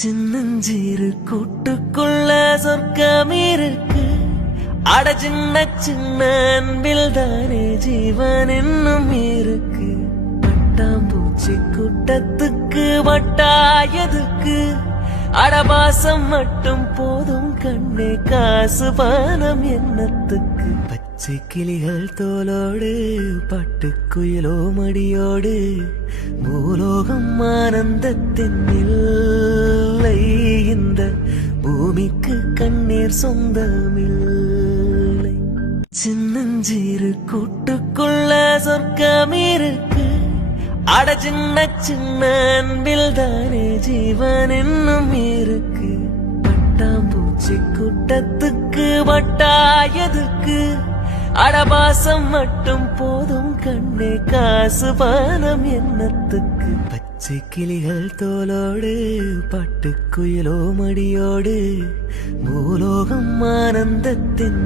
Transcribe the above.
சின்னஞ்சீரு கூட்டுக்குள்ள சொர்க்கம் இருக்கு. அட சின்ன சின்ன அன்பில் தானே ஜீவன் இன்னும் இருக்கு. பட்டாம்பூச்சி கூட்டத்துக்கு வட்டாயதுக்கு அடபாசம் மட்டும் போதும் கண்ணே, காசு பானம் எண்ணத்துக்கு. பச்சை கிளிகள் தோலோடு பட்டுக்குயிலோ மடியோடு பூலோகம் ஆனந்தத்தின் இல்லை. இந்த பூமிக்கு கண்ணீர் சொந்தமில்லை. சின்னஞ்சீரு கூட்டுக்குள்ள சொர்க்கம் இருக்கு. அட சின்ன சின்ன அன்பில் தானே ஜீவன் இன்னும் இருக்கு. பட்டாம்பூச்சி கூட்டத்துக்கு வட்டாயதுக்கு அடபாசம் மட்டும் போதும் கண்ணே, காசு பானம் எண்ணத்துக்கு. பச்சை கிளிகள் தோலோடு பட்டுக்குயிலோ மடியோடு பூலோகம் ஆனந்தத்தின்